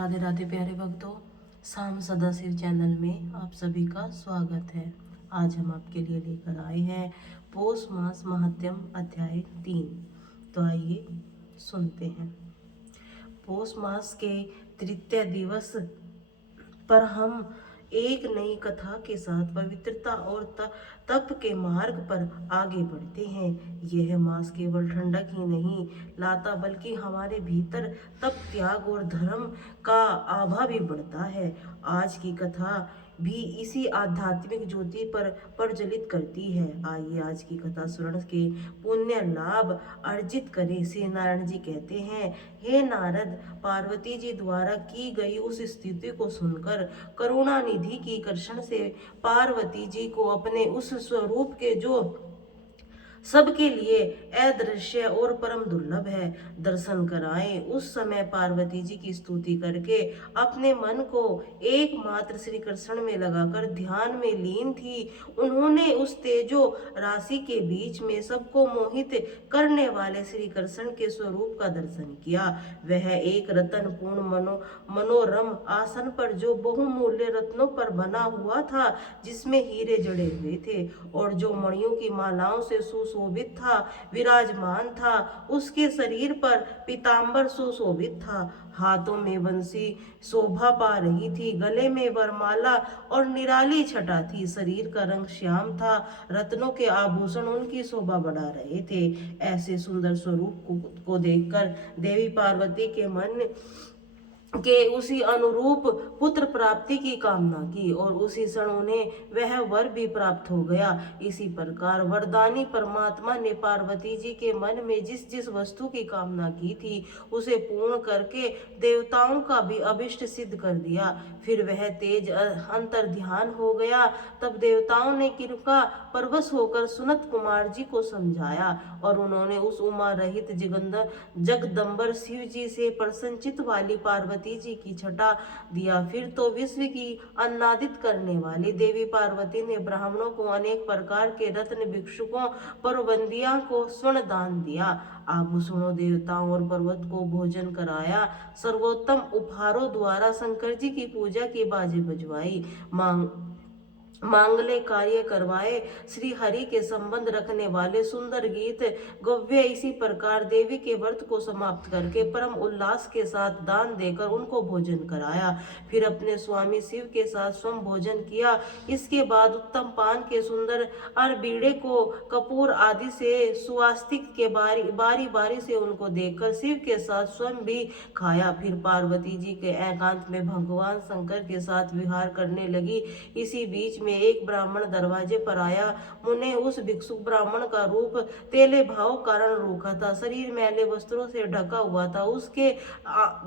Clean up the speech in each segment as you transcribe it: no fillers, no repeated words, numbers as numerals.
राधे राधे प्यारे भक्तों, शाम सदाशिव चैनल में आप सभी का स्वागत है। आज हम आपके लिए लेकर आए हैं पौष मास महात्म्यम अध्याय 3। तो आइए सुनते हैं। पौष मास के तृतीय दिवस पर हम एक नई कथा के साथ पवित्रता और तप के मार्ग पर आगे बढ़ते हैं। यह मास केवल ठंडक ही नहीं लाता बल्कि हमारे भीतर तप, त्याग और धर्म का आभा भी बढ़ता है। आज की कथा भी इसी आध्यात्मिक ज्योति पर प्रज्वलित करती है। आइए आज की कथा सुन के पुण्य लाभ अर्जित करें। श्री नारायण जी कहते हैं, हे नारद, पार्वती जी द्वारा की गई उस स्थिति को सुनकर करुणा निधि की कर्षण से पार्वती जी को अपने उस स्वरूप के जो सबके लिए अदृश्य और परम दुर्लभ है दर्शन कराएं। उस समय पार्वती जी की स्तुति करके अपने मन को एकमात्र श्री कृष्ण में लगाकर ध्यान में लीन थी। उन्होंने उस तेजो राशि के बीच में सबको मोहित करने वाले श्री कृष्ण के स्वरूप का दर्शन किया। वह एक रतन पूर्ण मनोरम आसन पर जो बहुमूल्य रत्नों पर बना हुआ था, जिसमें हीरे जड़े हुए थे और जो मणियों की मालाओं से सुशोभित था, विराजमान था। उसके शरीर पर पीतांबर सुशोभित था, हाथों में बंसी शोभा पा रही थी, गले में वरमाला और निराली छटा थी। शरीर का रंग श्याम था, रत्नों के आभूषण उनकी शोभा बढ़ा रहे थे। ऐसे सुंदर स्वरूप को देखकर देवी पार्वती के मन के उसी अनुरूप पुत्र प्राप्ति की कामना की और उसी क्षण उन्हें वह वर भी प्राप्त हो गया। इसी प्रकार वरदानी परमात्मा ने पार्वती जी के मन में जिस जिस वस्तु की कामना की थी, उसे पूर्ण करके देवताओं का भी अभिष्ट सिद्ध कर दिया। फिर वह तेज अंतर ध्यान हो गया। तब देवताओं ने कृपा परवश होकर सुनत कुमार जी को समझाया और उन्होंने उस उमा रहित जगदम्बर शिव जी से प्रसन्नचित वाली पार्वती जी की छटा दिया। फिर तो विश्व की अन्नादित करने वाली देवी पार्वती ने ब्राह्मणों को अनेक प्रकार के रत्न, भिक्षुकों परवंदिया को स्वर्ण दान दिया, आभूषणों, देवताओं और पर्वत को भोजन कराया। सर्वोत्तम उपहारों द्वारा शंकर जी की पूजा की बाजे बजवाई, मांगले कार्य करवाए, श्री हरि के संबंध रखने वाले सुंदर गीत गव्य। इसी प्रकार देवी के व्रत को समाप्त करके परम उल्लास के साथ दान देकर उनको भोजन कराया। फिर अपने स्वामी शिव के साथ स्वयं भोजन किया। इसके बाद उत्तम पान के सुंदर अरबीड़े को कपूर आदि से सुवास्तिक के बारी बारी से उनको देखकर शिव के साथ स्वयं भी खाया। फिर पार्वती जी के एकांत में भगवान शंकर के साथ विहार करने लगी। इसी बीच में एक ब्राह्मण दरवाजे पर आया। मुने उस भिक्षुक ब्राह्मण का रूप तेले भाव कारण रूखा था, शरीर मैले वस्त्रों से ढका हुआ था, उसके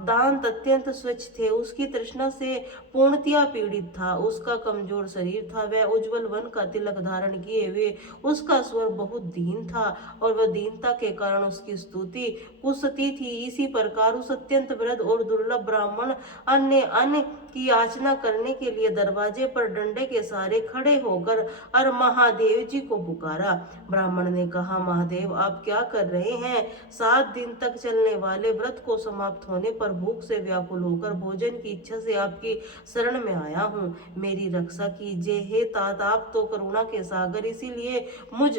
दांत अत्यंत स्वच्छ थे, उसकी तृष्णा से पूर्णतया पीड़ित था, उसका कमजोर शरीर था, वह उज्जवल वन का तिलक धारण किए हुए, उसका स्वर बहुत दीन था और वह दीनता के कारण उसकी स्तुति कुसती थी। इसी प्रकार उस अत्यंत वृद्ध और दुर्लभ ब्राह्मण अन्य की याचना करने के लिए दरवाजे पर डंडे के सहारे खड़े होकर और महादेव जी को पुकारा। ब्राह्मण ने कहा, महादेव आप क्या कर रहे हैं? 7 दिन तक चलने वाले व्रत को समाप्त होने पर भूख से व्याकुल होकर भोजन की इच्छा से आपकी शरण में आया हूँ, मेरी रक्षा कीजिए। हे तात, आप तो करुणा के सागर, इसीलिए मुझ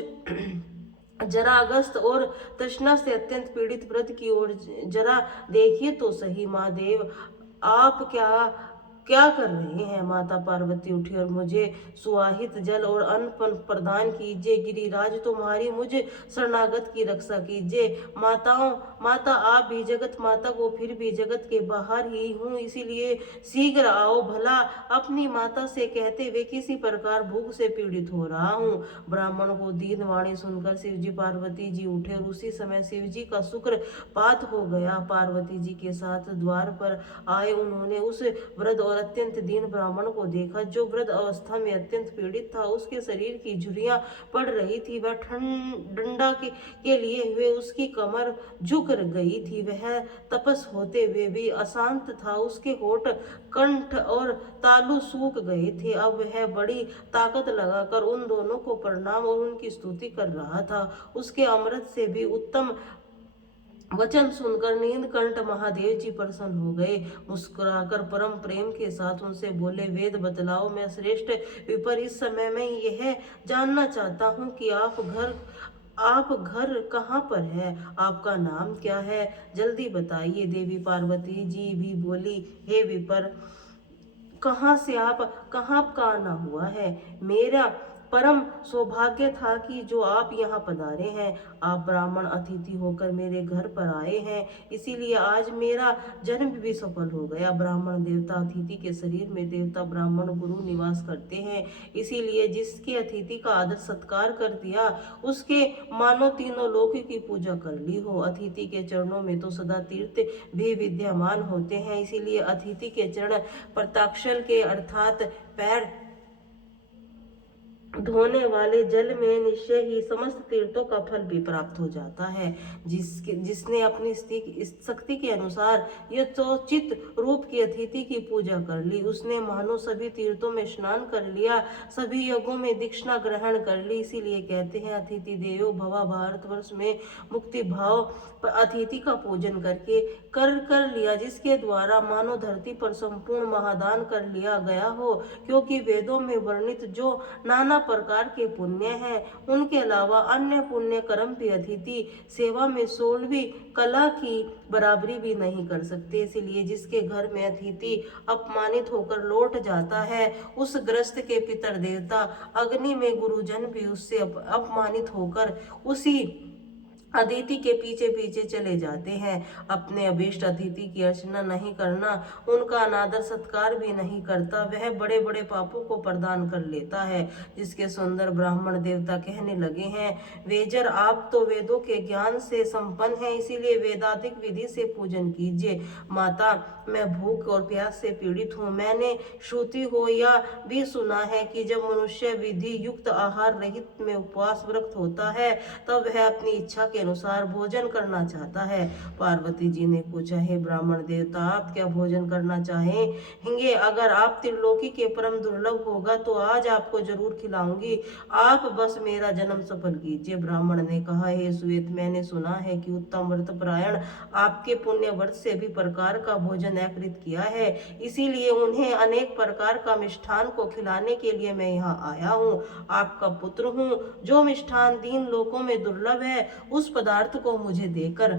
जराग्रस्त और तृष्णा से अत्यंत पीड़ित व्रत की ओर जरा देखिए तो सही। महादेव आप क्या कर रहे हैं? माता पार्वती उठी और मुझे सुवाहित जल और अन्न प्रदान कीजिए। गिरिराज तुम्हारी मुझे शरणागत की रक्षा कीजिए। माता आप भी जगत माता को, फिर भी जगत के बाहर ही हूँ, इसीलिए शीघ्र आओ। भला अपनी माता से कहते हुए किसी प्रकार भूख से पीड़ित हो रहा हूँ। ब्राह्मण को दीन वाणी सुनकर शिव जी पार्वती जी उठे और उसी समय शिव जी का शुक्र पात हो गया। पार्वती जी के साथ द्वार पर आए उन्होंने उस वृद्ध और अत्यंत दीन ब्राह्मण को देखा, जो वृद्ध अवस्था में अत्यंत पीड़ित था। उसके शरीर की झुर्रियां पड़ रही थी, वह डंडा के लिए हुए उसकी कमर झुक गई थी, वह तपस होते हुए भी अशांत था, उसके होठ, कंठ और तालु सूख गए थे। अब वह बड़ी ताकत लगाकर उन दोनों को प्रणाम और उनकी स्तुति कर रहा था। उसके अमृत से भी उत्तम वचन सुनकर नीलकंठ महादेव जी प्रसन्न हो गए। मुस्कुराकर परम प्रेम के साथ उनसे बोले, वेद बतलाओ, मैं श्रेष्ठ विपर इस समय में यह जानना चाहता हूँ कि आप घर कहाँ पर है, आपका नाम क्या है, जल्दी बताइए। देवी पार्वती जी भी बोली, हे विपर, कहाँ का आना हुआ है। मेरा परम सौभाग्य था कि जो आप यहाँ पधारे हैं। आप ब्राह्मण अतिथि होकर मेरे घर पर आए हैं, इसीलिए आज मेरा जन्म भी सफल हो गया। ब्राह्मण देवता अतिथि के शरीर में देवता ब्राह्मण गुरु निवास करते हैं, इसीलिए जिसके अतिथि का आदर सत्कार कर दिया उसके मानो तीनों लोक की पूजा कर ली हो। अतिथि के चरणों में तो सदा तीर्थ भी विद्यमान होते हैं, इसीलिए अतिथि के चरण प्रताक्षल के अर्थात पैर धोने वाले जल में निश्चय ही समस्त तीर्थों का फल भी प्राप्त हो जाता है। जिसने अपनी शक्ति के अनुसार यथोचित रूप की अतिथि की पूजा कर ली, उसने मानो सभी तीर्थों में स्नान कर लिया, सभी यज्ञों में दीक्षिणा ग्रहण कर ली। इसीलिए कहते हैं, अतिथि देवो भव। भारतवर्ष में मुक्ति भाव अतिथि का पूजन करके कर लिया, जिसके द्वारा मानो धरती पर संपूर्ण महादान कर लिया गया हो। क्योंकि वेदों में वर्णित जो नाना प्रकार के पुण्य हैं, उनके अलावा अन्य पुण्य कर्म भी अतिथि सेवा में 16वीं कला की बराबरी भी नहीं कर सकते। इसलिए जिसके घर में अतिथि अपमानित होकर लौट जाता है, उस ग्रस्त के पितर देवता अग्नि में गुरुजन भी उससे अपमानित होकर उसी अतिथि के पीछे पीछे चले जाते हैं। अपने अभीष्ट अतिथि की अर्चना नहीं करना, उनका अनादर सत्कार भी नहीं करता, वह बड़े बड़े पापों को प्रदान कर लेता है। जिसके सुंदर ब्राह्मण देवता कहने लगे हैं, वेजर, आप तो वेदों के ज्ञान से संपन्न हैं, इसीलिए वेदांतिक विधि से पूजन कीजिए। माता, मैं भूख और प्यास से पीड़ित हूँ। मैंने श्रुति हो या भी सुना है कि जब मनुष्य विधि युक्त आहार रहित में उपवास व्रत होता है, तब वह अपनी इच्छा के अनुसार भोजन करना चाहता है। पार्वती जी ने पूछा, हे ब्राह्मण देवता, आप क्या भोजन करना चाहेंगे? अगर आप त्रिलोकी के परम दुर्लभ होगा तो आज आपको जरूर खिलाऊंगी, आप बस मेरा जन्म सफल कीजिए। ब्राह्मण ने कहा, हे श्वेत, मैंने सुना है कि उत्तम व्रत परायण आपके पुण्य व्रत से भी प्रकार का भोजन एकत्रित किया है, इसीलिए उन्हें अनेक प्रकार का मिष्ठान को खिलाने के लिए मैं यहाँ आया हूँ। आपका पुत्र हूँ। जो मिष्ठान 3 लोकों में दुर्लभ है, उस पदार्थ को मुझे देकर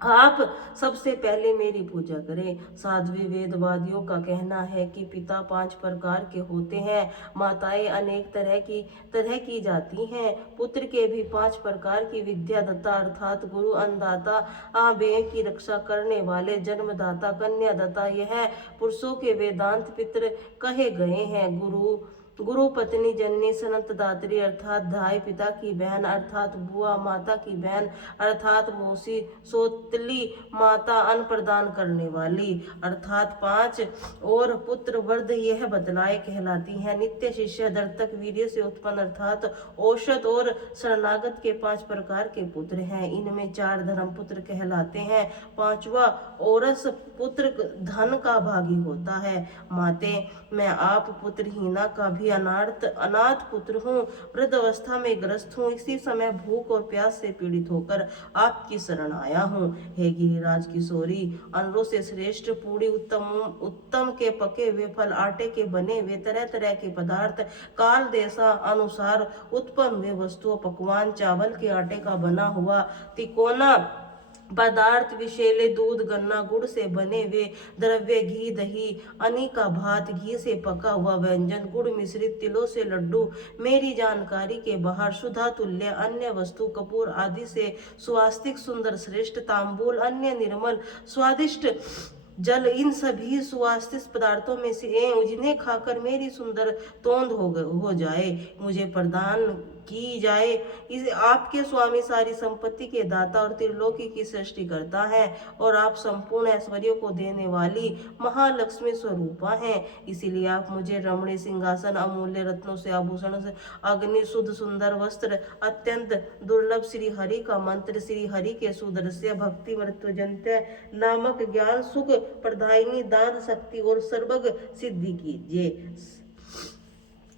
आप सबसे पहले मेरी पूजा करें। साध्वी वेदवादियों का कहना है कि पिता 5 प्रकार के होते हैं, माताएं अनेक तरह की जाती हैं, पुत्र के भी 5 प्रकार की विद्यादाता अर्थात गुरु, अन्नदाता, व्यय की रक्षा करने वाले, जन्मदाता, कन्यादाता, यह पुरुषों के वेदांत पितर कहे गए हैं। गुरु पत्नी, जननी, सनतदात्री अर्थात धाय, पिता की बहन अर्थात बुआ, माता की बहन अर्थात मौसी, सौतली माता, अन्न प्रदान करने वाली अर्थात 5, और पुत्र वर्ध यह बतलाए कहलाती हैं। नित्य शिष्य, दर्तक, वीर्य से उत्पन्न अर्थात औषध और शरणागत के 5 प्रकार के पुत्र हैं। इनमें 4 धर्म पुत्र कहलाते हैं, 5वां औरस पुत्र धन का भागी होता है। माते, मैं आप पुत्रहीना का भी अनाथ पुत्र हूँ, वृद्धावस्था में ग्रस्त हूँ, इसी समय भूख और प्यास से पीड़ित होकर आपकी शरण आया हूँ। हे गिरिराज किशोरी, अन्नों से श्रेष्ठ पूरी, उत्तम के पके हुए फल, आटे के बने हुए तरह तरह के पदार्थ, काल देशा अनुसार उत्पन्न हुए वस्तुओं, पकवान, चावल के आटे का बना हुआ तिकोना पदार्थ, विषैले दूध, गन्ना, गुड़ से बने हुए द्रव्य, घी, दही, अनिका भात, घी से पका हुआ व्यंजन, गुड़ मिश्रित तिलों से लड्डू, मेरी जानकारी के बाहर सुधा तुल्य अन्य वस्तु, कपूर आदि से स्वास्तिक सुंदर श्रेष्ठ तांबूल, अन्य निर्मल स्वादिष्ट जल, इन सभी सुवास्तिक पदार्थों में से जिन्हें खाकर मेरी सुंदर तोंद हो जाए, मुझे प्रदान की जाए। इस आपके स्वामी सारी संपत्ति के दाता और त्रिलोकी की सृष्टि करता है, और आप संपूर्ण ऐश्वर्यों को देने वाली महालक्ष्मी स्वरूपा हैं। इसीलिए आप मुझे रमणीय सिंहासन, अमूल्य रत्नों से आभूषण, अग्नि शुद्ध सुंदर वस्त्र, अत्यंत दुर्लभ श्री हरि का मंत्र, श्री हरि के सुदर्श्य भक्ति मृत्युजन्य नामक ज्ञान सुख प्रदायिनी दान शक्ति और सर्वग सिद्धि कीजिए।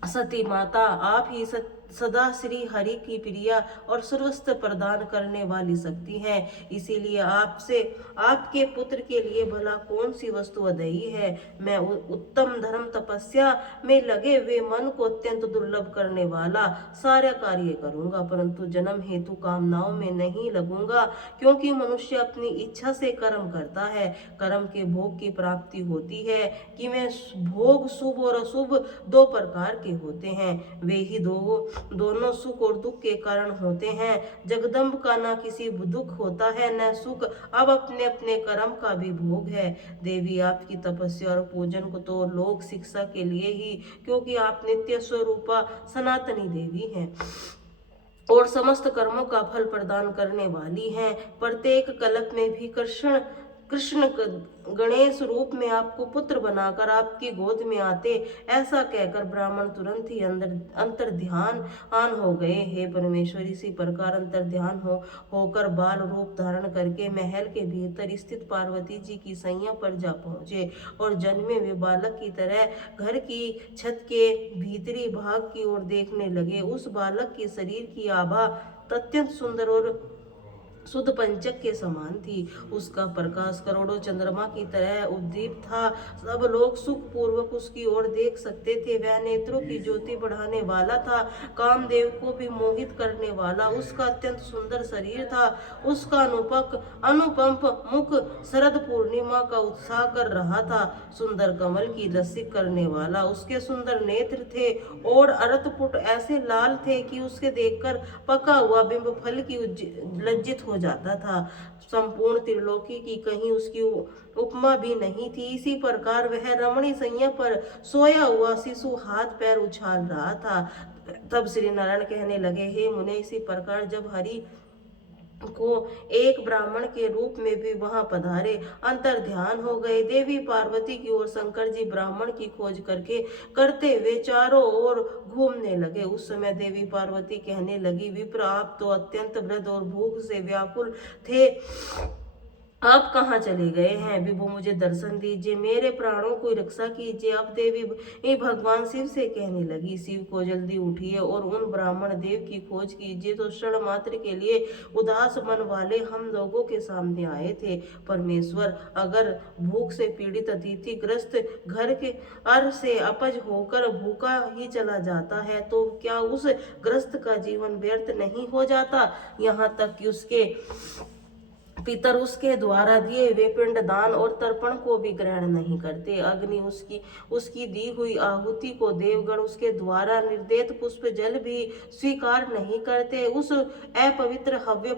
सती माता, आप ही सदा श्री हरि की प्रिया और सर्वस्व प्रदान करने वाली शक्ति है। इसीलिए आपसे आपके पुत्र के लिए भला कौन सी वस्तु अदयी है। मैं उत्तम धर्म तपस्या में लगे हुए मन को अत्यंत दुर्लभ करने वाला सारा कार्य करूंगा, परंतु जन्म हेतु कामनाओं में नहीं लगूंगा, क्योंकि मनुष्य अपनी इच्छा से कर्म करता है। कर्म के भोग की प्राप्ति होती है कि में भोग शुभ और अशुभ दो प्रकार के होते हैं, वे ही दोनों सुख और दुख के कारण होते हैं। जगदम्ब का न किसी दुख होता है न सुख, अब अपने अपने कर्म का भी भोग है। देवी आपकी तपस्या और पूजन को तो लोक शिक्षा के लिए ही, क्योंकि आप नित्य स्वरूपा सनातनी देवी हैं और समस्त कर्मों का फल प्रदान करने वाली हैं। प्रत्येक कल्प में भी कृष्ण कृष्ण गणेश रूप में आपको पुत्र बनाकर आपकी गोद में आते, ऐसा कहकर ब्राह्मण तुरंत ही अंतर ध्यान आन हो गए। हे परमेश्वर, इसी प्रकार अंतर ध्यान होकर बाल रूप धारण करके महल के भीतर स्थित पार्वती जी की सैया पर जा पहुंचे और जन्मे हुए बालक की तरह घर की छत के भीतरी भाग की ओर देखने लगे। उस बालक के शरीर की आभा अत्यंत सुंदर और शुद्ध पंचक के समान थी। उसका प्रकाश करोड़ों चंद्रमा की तरह उद्दीप्त था। सब लोग सुख पूर्वक उसकी ओर देख सकते थे। वह नेत्रों की ज्योति बढ़ाने वाला था, कामदेव को भी मोहित करने वाला। उसका अत्यंत सुंदर शरीर था, उसका अनुपम मुख शरद पूर्णिमा का उत्साह कर रहा था। सुंदर कमल की रसिक करने वाला उसके सुंदर नेत्र थे और अरतपुट ऐसे लाल थे कि उसके देखकर पका हुआ बिंब फल की लज्जित हो जाता था। संपूर्ण त्रिलोकी की कहीं उसकी उपमा भी नहीं थी। इसी प्रकार वह रमणी सैया पर सोया हुआ शिशु हाथ पैर उछाल रहा था। तब श्री नारायण कहने लगे, हे मुने, इसी प्रकार जब हरि को एक ब्राह्मण के रूप में भी वहां पधारे, अंतर ध्यान हो गए। देवी पार्वती की ओर शंकर जी ब्राह्मण की खोज करते हुए चारों ओर घूमने लगे। उस समय देवी पार्वती कहने लगी, विप्र, आप तो अत्यंत वृद्ध और भूख से व्याकुल थे, आप कहाँ चले गए हैं? विभु, मुझे दर्शन दीजिए, मेरे प्राणों की रक्षा कीजिए। अब देवी भगवान शिव से कहने लगी, शिव को जल्दी उठिए और उन ब्राह्मण देव की खोज कीजिए तो क्षण मात्र के लिए उदास मन वाले हम लोगों के सामने आए थे। परमेश्वर, अगर भूख से पीड़ित अतिथि ग्रस्त घर के अर से अपज होकर भूखा ही चला जाता है तो क्या उस ग्रस्त का जीवन व्यर्थ नहीं हो जाता? यहाँ तक कि उसके पितर उसके द्वारा दिए वे पिंड दान और तर्पण को भी ग्रहण नहीं करते। अग्नि उसकी दी हुई आहुति को देवगण उसके द्वारा निर्देत पुष्प जल भी स्वीकार नहीं करते। उस अपवित्र हव्य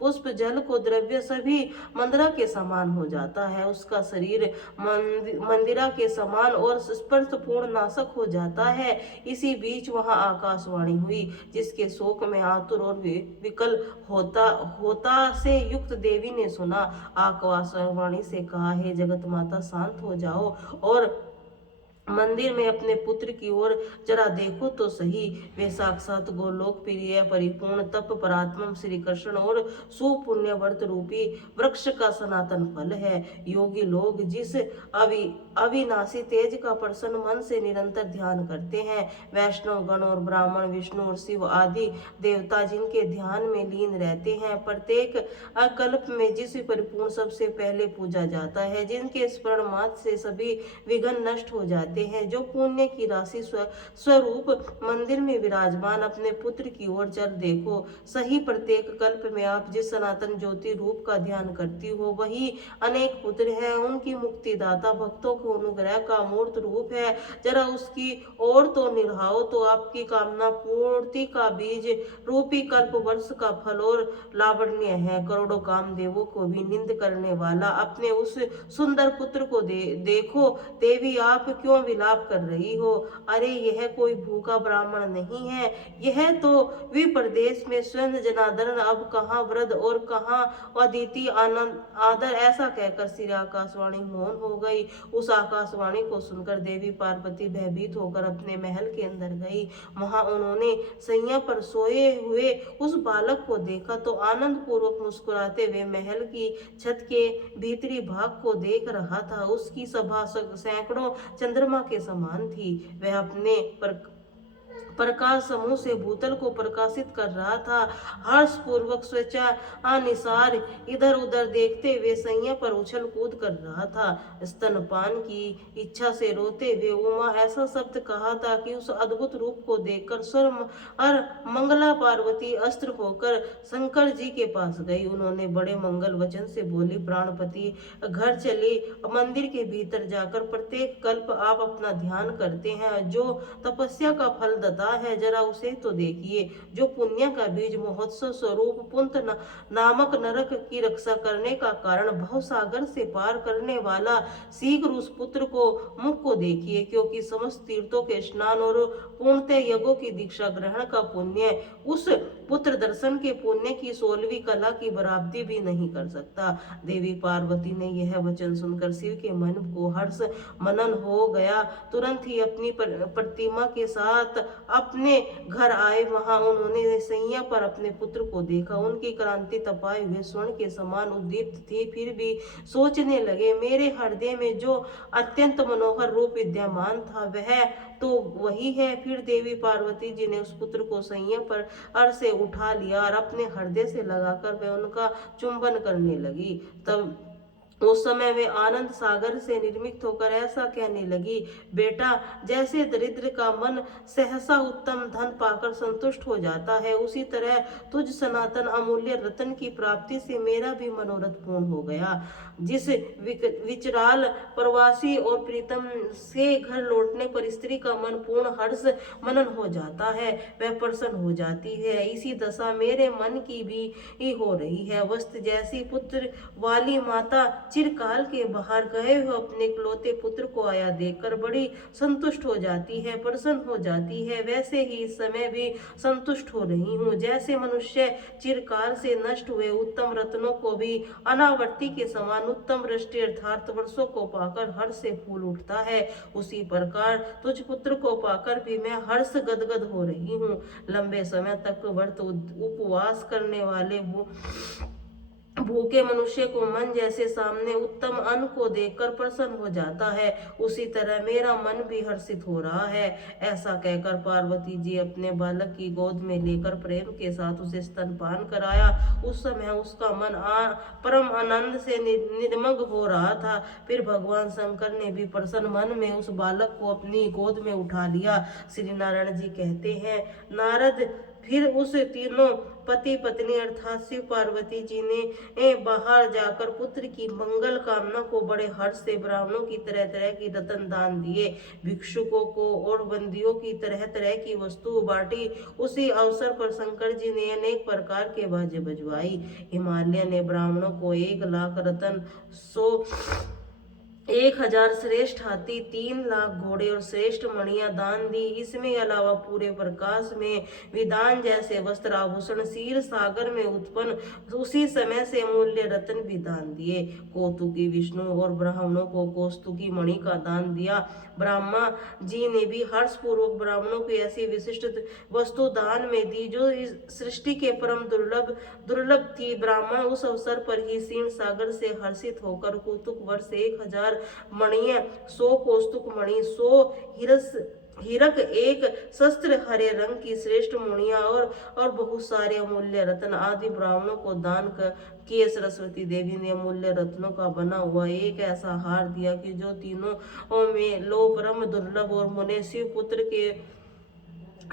पुष्प जल को द्रव्य सभी मंदिरा के समान हो जाता है। उसका शरीर मंदिरा के समान और स्पर्शपूर्ण नाशक हो जाता है। इसी बीच वहां आकाशवाणी हुई, जिसके शोक में आतुर और विकल होता से युक्त देवी ने सुना। आकाशवाणी से कहा, हे जगत माता, शांत हो जाओ और मंदिर में अपने पुत्र की ओर जरा देखो तो सही। वे साक्षात गोलोक प्रिय परिपूर्ण तप परात्म श्री कृष्ण और सुपुण्य व्रत रूपी वृक्ष का सनातन फल है। योगी लोग जिस अविनाशी तेज का प्रसन्न मन से निरंतर ध्यान करते हैं, वैष्णव गण और ब्राह्मण, विष्णु और शिव आदि देवता जिनके ध्यान में लीन रहते हैं, प्रत्येक अकल्प में जिस परिपूर्ण सबसे पहले पूजा जाता है, जिनके स्मरण मात्र से सभी विघ्न नष्ट हो जाते हैं, जो पुण्य की राशि स्वरूप मंदिर में विराजमान अपने पुत्र की ओर चल देखो सही। प्रत्येक कल्प में आप जिस सनातन ज्योति रूप का ध्यान करती हो, वही अनेक पुत्र हैं। उनकी मुक्तिदाता भक्तों को अनुग्रह का मूर्त रूप है। जरा उसकी ओर तो निरहाओ तो आपकी कामना पूर्ति का बीज रूपी कल्प वर्ष का फल और लावण्य है। करोड़ों कामदेवों को भी निंद करने वाला अपने उस सुंदर पुत्र को देखो। देवी, आप क्यों विलाप कर रही हो? अरे, यह कोई भूखा ब्राह्मण नहीं है, यह तो विप्रदेश में स्वयं जनार्दन, अब कहाँ वृद्ध और कहाँ अदिति आदर। ऐसा कहकर श्री आकाशवाणी मौन हो गई। उस आकाशवाणी को सुनकर देवी पार्वती भयभीत होकर अपने महल के अंदर गई। वहां उन्होंने सैया पर सोए हुए उस बालक को देखा तो आनंद पूर्वक मुस्कुराते हुए महल की छत के भीतरी भाग को देख रहा था। उसकी सभा सैकड़ों चंद्रमा के समान थी। वह अपने प्रकाश समूह से भूतल को प्रकाशित कर रहा था। हर्ष पूर्वक स्वेच्छानुसार इधर उधर देखते हुए सैया पर उछल कूद कर रहा था। स्तनपान की इच्छा से रोते हुए उमा ऐसा शब्द कहा था कि उस अद्भुत रूप को देखकर स्वर और मंगला पार्वती अस्त्र होकर शंकर जी के पास गई। उन्होंने बड़े मंगल वचन से बोली, प्राणपति घर चले, मंदिर के भीतर जाकर प्रत्येक कल्प आप अपना ध्यान करते हैं, जो तपस्या का फल देता है जरा उसे तो देखिए। जो पुण्य का बीज महोत्सव स्वरूप पुंत नामक नरक की रक्षा करने का कारण भव सागर से पार करने वाला शीघ्र उस पुत्र को मुख को देखिए, क्योंकि समस्त तीर्थों के स्नान और पूर्णतः यज्ञों की दीक्षा ग्रहण का पुण्य उस पुत्र दर्शन के पुण्य की 16वीं कला की बराबरी भी नहीं कर सकता। देवी पार्वती ने यह वचन सुनकर शिव के मन को हर्ष मनन हो गया। तुरंत ही अपनी प्रतिमा के साथ अपने घर आए। वहां उन्होंने सैया पर अपने पुत्र को देखा। उनकी क्रांति तपाए हुए स्वर्ण के समान उद्दीप्त थी। फिर भी सोचने लगे, मेरे हृदय में जो अत्यंत मनोहर रूप विद्यमान था वह तो वही है। फिर देवी पार्वती जी ने उस पुत्र को सैया पर अर से उठा लिया और अपने हृदय से लगाकर वह उनका चुंबन करने लगी। तब उस समय वे आनंद सागर से निर्मित होकर ऐसा कहने लगी, बेटा, जैसे दरिद्र का मन सहसा उत्तम धन पाकर संतुष्ट हो जाता है, उसी तरह तुझ सनातन अमूल्य रत्न की प्राप्ति से मेरा भी मनोरथ पूर्ण हो गया। जिस विचराल प्रवासी और प्रीतम से घर लौटने पर स्त्री का मन पूर्ण हर्ष मनन हो जाता है, वह प्रसन्न हो जाती है, इसी दशा मेरे मन की भी हो रही है। वस्त जैसी पुत्र वाली माता चिरकाल के बाहर गए हुए अपने इकलौते पुत्र को आया देखकर बड़ी संतुष्ट हो जाती है, प्रसन्न हो जाती है, वैसे ही इस समय भी संतुष्ट हो रही हूँ। जैसे मनुष्य चिरकाल से नष्ट हुए उत्तम रत्नों को भी अनावर्ती के समान उत्तम दृष्टि अर्थात वर्षों को पाकर हर्ष से फूल उठता है, उसी प्रकार तुझ पुत्र को पाकर भी मैं हर्ष गदगद हो रही हूँ। लंबे समय तक व्रत उपवास करने वाले भूखे मनुष्य को मन जैसे सामने उत्तम अन्न को देखकर प्रसन्न हो जाता है, उसी तरह मेरा मन भी हर्षित हो रहा है। ऐसा कहकर पार्वती जी अपने बालक की गोद में लेकर प्रेम के साथ उसे स्तनपान कराया। उस समय उसका मन परम आनंद से निर्मग्न हो रहा था। फिर भगवान शंकर ने भी प्रसन्न मन में उस बालक को अपनी गोद में उठा लिया। श्री नारायण जी कहते हैं, नारद फिर उस तीनों पति पत्नी अर्थात शिव पार्वती जी ने बाहर जाकर पुत्र की मंगल कामना को बड़े हर्ष से ब्राह्मणों की तरह तरह की रतन दान दिए, भिक्षुकों को और बंदियों की तरह तरह की वस्तु बांटी। उसी अवसर पर शंकर जी ने अनेक प्रकार के बाजे बजवाई। हिमालय ने ब्राह्मणों को 1,00,000 रतन, 1,000 श्रेष्ठ हाथी, 3,00,000 घोड़े और श्रेष्ठ मणियां दान दी। इसमें अलावा पूरे प्रकाश में विधान जैसे वस्त्र आभूषण क्षीर सागर में उत्पन्न उसी समय से मूल्य रत्न भी दान दिए। कौतुकी विष्णु और ब्राह्मणों को कौस्तुकी मणि का दान दिया। ब्रह्मा जी ने भी हर्ष पूर्वक ब्राह्मणों को ऐसी विशिष्ट वस्तु दान में दी जो इस सृष्टि के परम दुर्लभ थी। ब्राह्मण उस अवसर पर ही क्षीण सागर से हर्षित होकर कौतुक वर्ष 1,000 मणियां, 100 कौस्तुक मणि, 100 हीरक, 1 शस्त्र हरे रंग की श्रेष्ठ मुनिया और बहुत सारे अमूल्य रत्न आदि ब्राह्मणों को दान किए। सरस्वती देवी ने अमूल्य रत्नों का बना हुआ एक ऐसा हार दिया कि जो तीनों में लो परम दुर्लभ और मुने शिव पुत्र के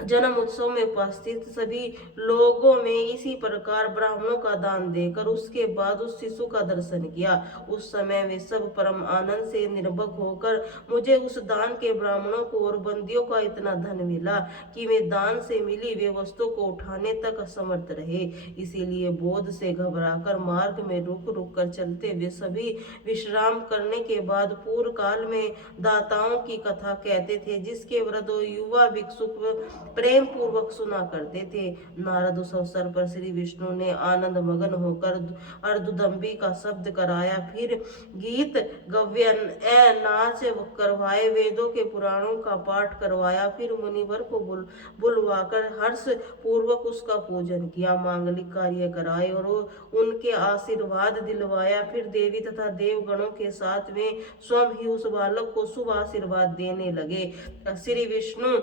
जन्म उत्सव में उपस्थित सभी लोगों में इसी प्रकार ब्राह्मणों का दान देकर उसके बाद उस शिशु का दर्शन किया। उस समय वे सब परम आनंद से निर्भक होकर मुझे उस दान के ब्राह्मणों को और बंदियों का इतना धन मिला कि वे दान से मिली वे वस्तु को उठाने तक असमर्थ रहे। इसीलिए बोध से घबराकर मार्ग में रुक रुक कर चलते वे सभी विश्राम करने के बाद पूर्व काल में दाताओं की कथा कहते थे, जिसके वृद्ध युवा भिक्षुक प्रेम पूर्वक सुना करते थे। नारद उस अवसर पर श्री विष्णु ने आनंद मगन होकर अर्धुदंबी का शब्द कराया, फिर गीत गव्य नाच करवाए, वेदों के पुराणों का पाठ करवाया, फिर मुनिवर को बुलवाकर हर्ष पूर्वक उसका पूजन किया, मांगलिक कार्य कराए और उनके आशीर्वाद दिलवाया। फिर देवी तथा देवगणों के साथ में स्वयं ही उस बालक को शुभ आशीर्वाद देने लगे। श्री विष्णु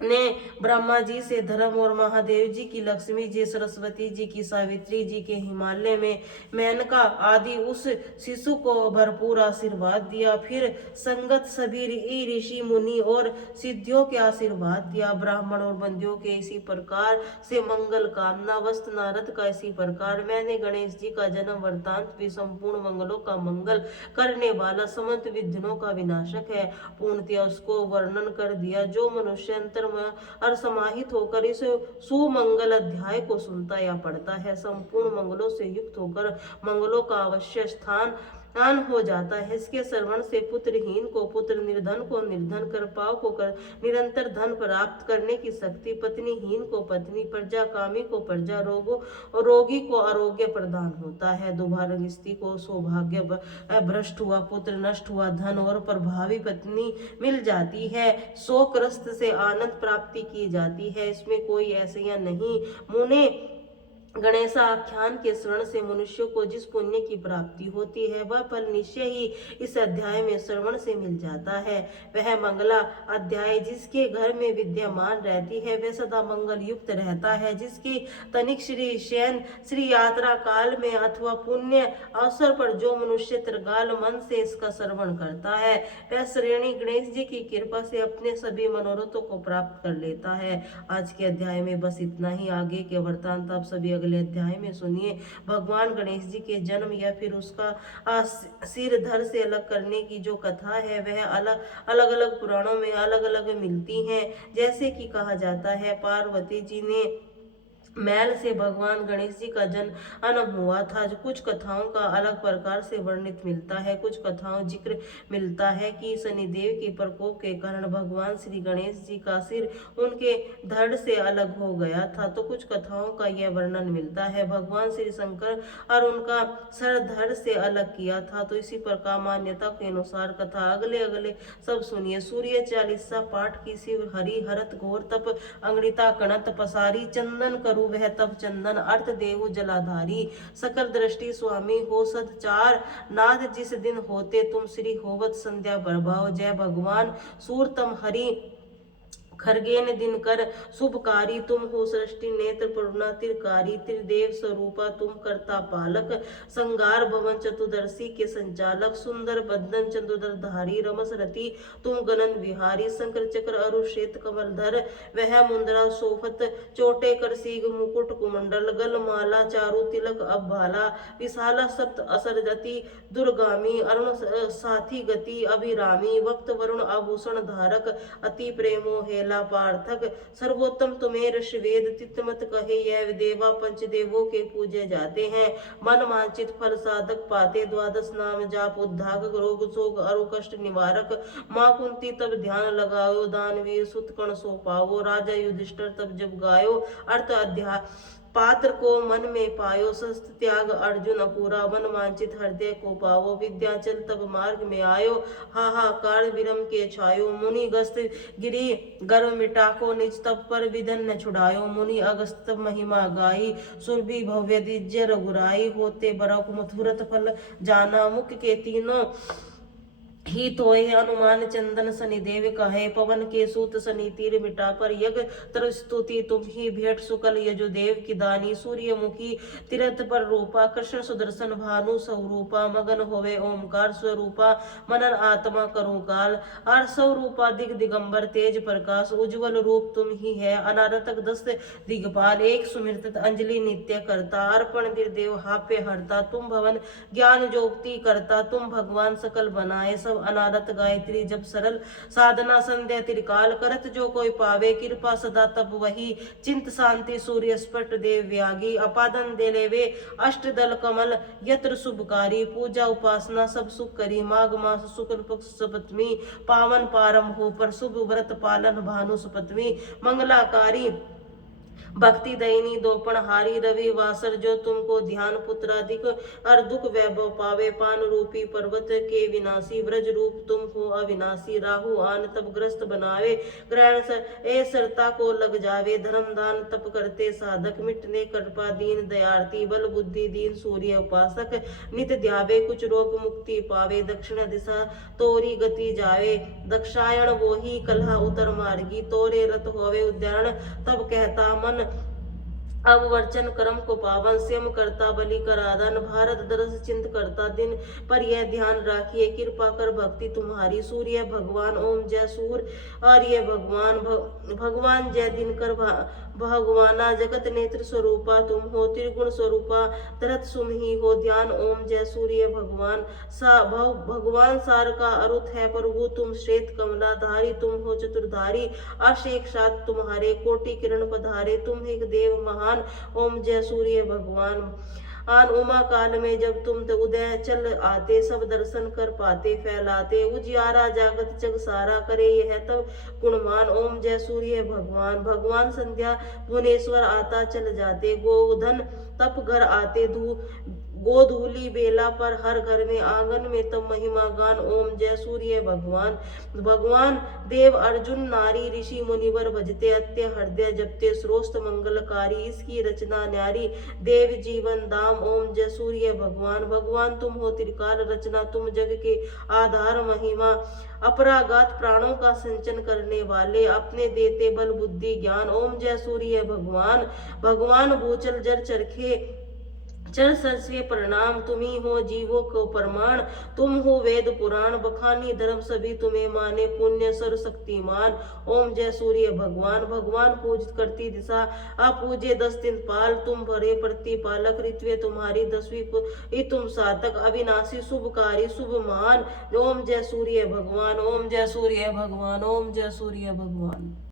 ने ब्रह्मा जी से धर्म और महादेव जी की लक्ष्मी जी, सरस्वती जी की सावित्री जी के हिमालय में मेनका आदि उस शिशु को भरपूर आशीर्वाद दिया। फिर संगत सभी ऋषि मुनि और सिद्धियों के आशीर्वाद दिया। ब्राह्मण और बंदियों के इसी प्रकार से मंगल कामना वस्त नारद का इसी प्रकार मैंने गणेश जी का जन्म वृत्तांत भी संपूर्ण मंगलों का मंगल करने वाला समस्त विघ्नों का विनाशक है पूर्णतया उसको वर्णन कर दिया। जो मनुष्य अंतर समाहित होकर इस सुमंगल अध्याय को सुनता या पढ़ता है संपूर्ण मंगलों से युक्त होकर मंगलों का अवश्य स्थान हो जाता है। इसके श्रवण से पुत्रहीन को पुत्र, निर्धन को निर्धन, कृपाओं को कर निरंतर धन प्राप्त करने की शक्ति, पत्नीहीन को पत्नी, प्रजाकामी को प्रजा, रोगी को आरोग्य प्रदान होता है। दुर्भाग्य स्त्री को सौभाग्य, भ्रष्ट हुआ पुत्र, नष्ट हुआ धन और प्रभावी पत्नी मिल जाती है। शोकग्रस्त से आनंद प्राप्ति की जाती है। इसमें कोई ऐसा नहीं मुने गणेश आख्यान के श्रवण से मनुष्य को जिस पुण्य की प्राप्ति होती है वह फल निश्चय ही इस अध्याय में श्रवण से मिल जाता है। वह मंगला अध्याय जिसके घर में विद्यमान रहती है वह सदा मंगल युक्त रहता है। जिसकी तनिक श्री शयन श्री यात्रा काल में अथवा पुण्य अवसर पर जो मनुष्य त्रिकाल मन से इसका श्रवण करता है वह श्रेणी गणेश जी की कृपा से अपने सभी मनोरथों को प्राप्त कर लेता है। आज के अध्याय में बस इतना ही। आगे के वृत्तांत आप सभी अगले अध्याय में सुनिए। भगवान गणेश जी के जन्म या फिर उसका सिर धड़ से अलग करने की जो कथा है वह अलग अलग पुराणों में अलग अलग मिलती हैं। जैसे कि कहा जाता है पार्वती जी ने मैल से भगवान गणेश जी का जन्म हुआ था। जो कुछ कथाओं का अलग प्रकार से वर्णित मिलता है। कुछ कथाओं जिक्र मिलता है कि शनिदेव के प्रकोप के कारण भगवान श्री गणेश जी का सिर उनके धड़ से अलग हो गया था। तो कुछ कथाओं का यह वर्णन मिलता है भगवान श्री शंकर और उनका सर धड़ से अलग किया था। तो इसी प्रकार मान्यता के अनुसार कथा अगले अगले सब सुनिए। सूर्य चालीसा पाठ की शिव हरि हरत घोर तप अंगड़िता कणत पसारी चंदन करू वह तब चंदन अर्थ देहु जलाधारी सकल दृष्टि स्वामी हो सद चार नाथ जिस दिन होते तुम श्री होवत संध्या प्रभाव जय भगवान सूरतम हरि खरगेन दिनकर शुभकारी तुम हो सृष्टि नेत्र परुणा तिरकारी त्रिदेव स्वरूपा तुम करता पालक संगार भवन चतुर्दर्शी के संचालक सुंदर बदन चंद्रधारी रमस रति तुम गणन विहारी शंकर चक्र अरुश्वेत कमलधर वह मुंद्रा सोफत चोटे कर सीग मुकुट कुमंडल गल माला चारु तिलक अब भाला विशाला सप्त असर जति दुर्गामी अरुण साथी गति अभिरामी वक्त वरुण आभूषण धारक अति प्रेमो हेला पार्थक सर्वोत्तम तुम्हें ऋषवेद तितमत कहे यह देवा पंचदेवों के पूजे जाते हैं। मन वांछित फल साधक पाते द्वादश नाम जाप उद्धाक रोग शोक अरु कष्ट निवारक माँ कुंती तब ध्यान लगाओ दानवीर सुत कण सो पाओ राजा युधिष्ठिर तब जब गायो अर्थ अध्याय पात्र को मन में पायो शस्त्र त्याग अर्जुन अपूरा मन वांछित हृदय को पावो विद्याचल तब मार्ग में आयो हाहाकार विरम के छायो मुनि गस्त गिरी गर्व मिटाको निज तब पर विधन न छुड़ायो मुनि अगस्त महिमा गाई सुरभि भव्य दिज्य रघुराई होते बरक मथुरत फल जाना मुख के तीनों ही तोय अनुमान चंदन शनिदेव कहे पवन के सूत शनि तीर मिटा पर यज्ञ तर स्तुति तुम ही भेंट सुकल यजुदेव की दानी सूर्यमुखी तीर्थ पर रूपा कृष्ण सुदर्शन भानु स्वरूपा मगन होवे ओमकार स्वरूपा मनन आत्मा करूं काल आर स्वरूपा दिग दिगंबर तेज प्रकाश उज्जवल रूप तुम ही है अनारतक दस्त दिगपाल एक सुमृत अंजलि नित्य करता अर्पण देव हाप्य हरता तुम भवन ज्ञान जोक्ति करता तुम भगवान सकल बनाए सब अनारत गायत्री जब सरल साधना संध्या त्रिकाल करत जो कोई पावे कृपा सदा तब वही चिंत शांति सूर्य स्पट देव व्यागी अपादन दे लेवे अष्ट दल कमल यत्र शुभकारी पूजा उपासना सब सुख करी माघ मास शुक्ल पक्ष सप्तमी पावन पारम हो पर शुभ व्रत पालन भानु सप्तमी मंगलाकारी भक्ति दयनी दोपन हारी रवि वासर जो तुमको ध्यान पुत्राधिक और दुख वैभव पावे पान रूपी पर्वत के विनाशी व्रज रूप तुम हो अविनाशी राहु आन तब ग्रस्त बनावे ग्रहण ए सरता को लग जावे धर्म दान तप करते साधक मिटने कृपा दीन दयार्थी बल बुद्धि दीन सूर्य उपासक नित ध्यावे कुछ रोग मुक्ति पावे दक्षिण दिशा तोरी गति जावे दक्षायण वो ही कलहा उतर मार्गी तोरे रत होवे उद्यान तब कहता मन अब वर्चन कर्म को पावन स्यम करता बलि कर आदान भारत दरस चिंत करता दिन पर यह ध्यान राखिए कृपा कर भक्ति तुम्हारी सूर्य भगवान ओम जय सूर आर्य भगवान भगवान जय दिनकर भगवाना जगत नेत्र स्वरूपा तुम हो त्रिगुण स्वरूपा तरत सुम ही हो ध्यान ओम जय सूर्य भगवान भगवान सार का अरुत है प्रभु तुम श्वेत कमला धारी तुम हो चतुर्धारी अशेक सात तुम्हारे कोटि किरण पधारे तुम एक देव महान ओम जय सूर्य भगवान आन उमा काल में जब तुम उदय चल आते सब दर्शन कर पाते फैलाते उजियारा जागत जग सारा करे यह तब गुणमान ओम जय सूर्य भगवान भगवान संध्या भुवनेश्वर आता चल जाते गोधन तप घर आते गोधूली बेला पर हर घर में आंगन में तब महिमा गान ओम जय सूर्य भगवान भगवान देव अर्जुन नारी ऋषि मुनिवर भजते अत्य हृदय जपते श्रोस्त मंगलकारी इसकी रचना न्यारी देव जीवन दाम ओम जय सूर्य भगवान भगवान तुम हो त्रिकाल रचना तुम जग के आधार महिमा अपरागात प्राणों का सिंचन करने वाले अपने देते बल बुद्धि ज्ञान ओम जय सूर्य भगवान भगवान भूचल जर चरखे चल सर से प्रणाम तुम्ही हो जीवों को प्रमाण तुम हो वेद पुराण बखानी धर्म सभी तुम्हें माने पुण्य सर्व शक्तिमान ओम जय सूर्य भगवान भगवान पूजित करती दिशा अपूजे 10 दिन पाल तुम भरे प्रतिपालक ऋत्वे तुम्हारी 10वीं तुम सातक अविनाशी शुभकारी शुभ महान ओम जय सूर्य भगवान ओम जय सूर्य भगवान ओम जय सूर्य भगवान।